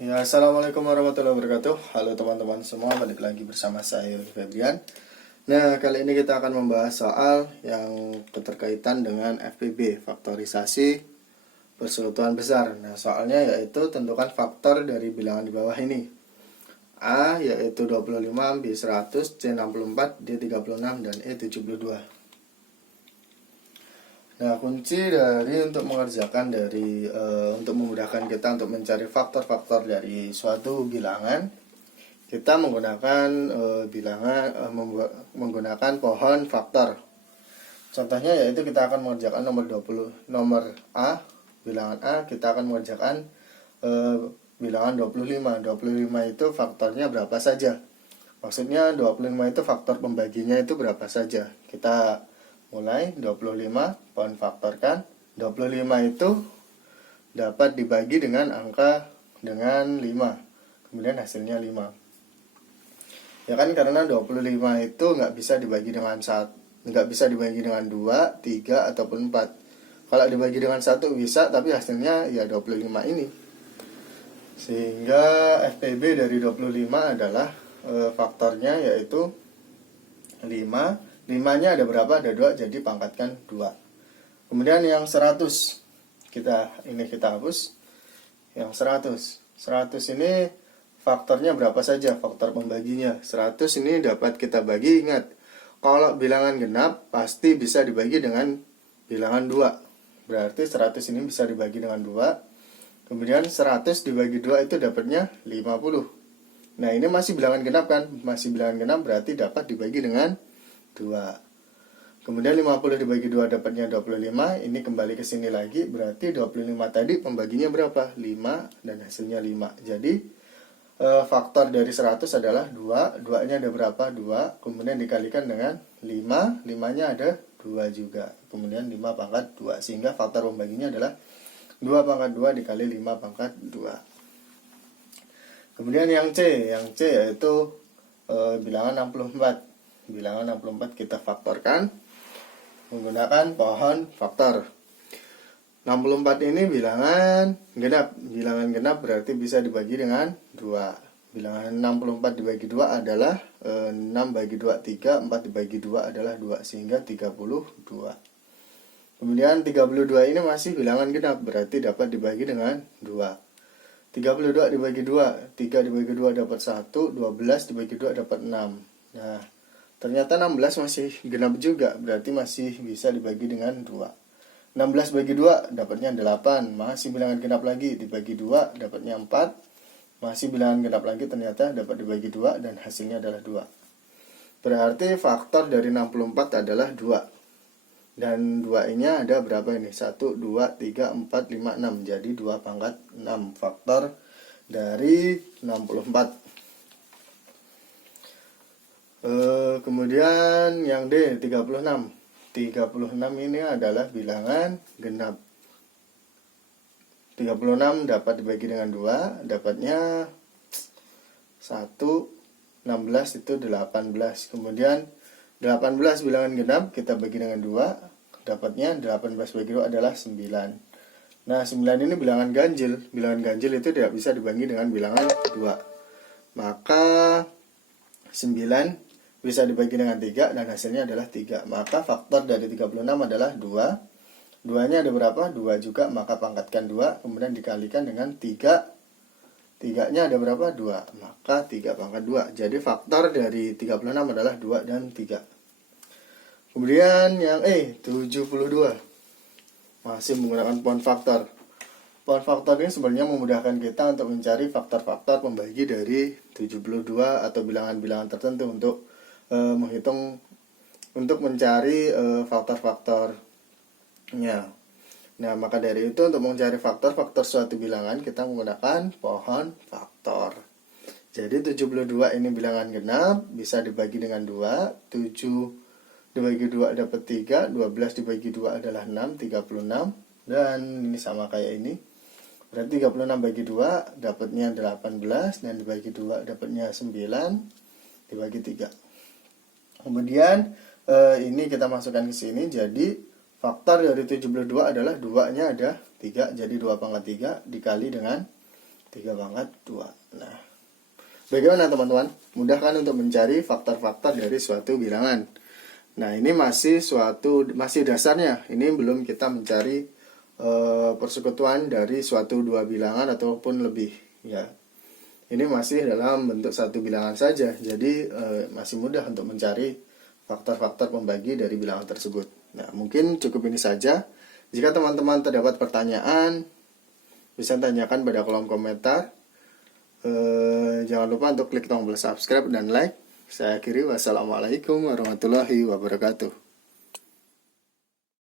Ya, assalamualaikum warahmatullahi wabarakatuh. Halo teman-teman semua, balik lagi bersama saya Febrian. Nah, kali ini kita akan membahas soal yang keterkaitan dengan FPB, faktorisasi perseutuhan besar. Nah, soalnya yaitu tentukan faktor dari bilangan di bawah ini. A yaitu 25, B 100, C 64, D 36, dan E 72. Nah, kunci dari untuk mengerjakan untuk memudahkan kita untuk mencari faktor-faktor dari suatu bilangan, kita menggunakan menggunakan pohon faktor. Contohnya yaitu kita akan mengerjakan nomor A, bilangan A, kita akan mengerjakan bilangan 25. 25 itu faktornya berapa saja? Maksudnya 25 itu faktor pembaginya itu berapa saja? Kita mulai 25 pohon faktorkan. 25 itu dapat dibagi dengan dengan 5. Kemudian hasilnya 5. Ya kan, karena 25 itu nggak bisa dibagi dengan 2, 3 ataupun 4. Kalau dibagi dengan 1 bisa, tapi hasilnya ya 25 ini. Sehingga FPB dari 25 adalah faktornya yaitu 5. 5-nya ada berapa? Ada 2, jadi pangkatkan 2. Kemudian yang 100 kita hapus. Yang 100 ini faktornya berapa saja? Faktor pembaginya 100 ini dapat kita bagi. Ingat, kalau bilangan genap pasti bisa dibagi dengan bilangan 2. Berarti 100 ini bisa dibagi dengan 2. Kemudian 100 dibagi 2 itu dapatnya 50. Nah, ini masih bilangan genap kan? Masih bilangan genap, berarti dapat dibagi dengan 2. Kemudian 50 dibagi 2 dapatnya 25. Ini kembali ke sini lagi, berarti 25 tadi pembaginya berapa? 5, dan hasilnya 5. Jadi faktor dari 100 adalah 2. 2-nya ada berapa? 2. Kemudian dikalikan dengan 5. 5-nya ada 2 juga. Kemudian 5 pangkat 2. Sehingga faktor pembaginya adalah 2 pangkat 2 dikali 5 pangkat 2. Kemudian yang C yaitu bilangan 64. Bilangan 64 kita faktorkan menggunakan pohon faktor. 64 ini bilangan genap. Bilangan genap berarti bisa dibagi dengan 2. Bilangan 64 dibagi 2 adalah 6 bagi 2 3, 4 dibagi 2 adalah 2, sehingga 32. Kemudian 32 ini masih bilangan genap, berarti dapat dibagi dengan 2. 32 dibagi 2, 3 dibagi 2 dapat 1, 12 dibagi 2 dapat 6. Nah, ternyata 16 masih genap juga, berarti masih bisa dibagi dengan 2. 16 bagi 2 dapatnya 8, masih bilangan genap lagi, dibagi 2 dapatnya 4, masih bilangan genap lagi, ternyata dapat dibagi 2 dan hasilnya adalah 2. Berarti faktor dari 64 adalah 2. Dan 2-nya ada berapa ini? 1, 2, 3, 4, 5, 6. Jadi 2 pangkat 6 faktor dari 64. Kemudian yang D 36. 36 ini adalah bilangan genap. 36 dapat dibagi dengan 2, dapatnya 1, 16 itu 18. Kemudian 18 bilangan genap kita bagi dengan 2, dapatnya 18 bagi 2 adalah 9. Nah, 9 ini bilangan ganjil. Bilangan ganjil itu tidak bisa dibagi dengan bilangan 2. Maka 9 bisa dibagi dengan 3 dan hasilnya adalah 3. Maka faktor dari 36 adalah 2. 2-nya ada berapa? 2 juga, maka pangkatkan 2, kemudian dikalikan dengan 3. 3-nya ada berapa? 2. Maka 3 pangkat 2. Jadi faktor dari 36 adalah 2 dan 3. Kemudian yang E 72. Masih menggunakan pohon faktor. Pohon faktor ini sebenarnya memudahkan kita untuk mencari faktor-faktor pembagi dari 72 atau bilangan-bilangan tertentu untuk menghitung, untuk mencari faktor-faktornya. Nah, maka dari itu untuk mencari faktor-faktor suatu bilangan kita menggunakan pohon faktor. Jadi 72 ini bilangan genap, bisa dibagi dengan 2. 7 dibagi 2 dapat 3, 12 dibagi 2 adalah 6, 36. Dan ini sama kayak ini. Berarti 36 bagi 2 dapatnya 18, dan dibagi 2 dapatnya 9, dibagi 3. Kemudian ini kita masukkan ke sini, jadi faktor dari 72 adalah 2-nya ada 3, jadi 2 pangkat 3 dikali dengan 3 pangkat 2. Nah, bagaimana teman-teman? Mudah kan untuk mencari faktor-faktor dari suatu bilangan? Nah, ini masih dasarnya. Ini belum kita mencari persekutuan dari suatu dua bilangan ataupun lebih, ya. Ini masih dalam bentuk satu bilangan saja. Jadi masih mudah untuk mencari faktor-faktor pembagi dari bilangan tersebut. Nah, mungkin cukup ini saja. Jika teman-teman terdapat pertanyaan, bisa tanyakan pada kolom komentar. Jangan lupa untuk klik tombol subscribe dan like. Saya akhiri, wassalamualaikum warahmatullahi wabarakatuh.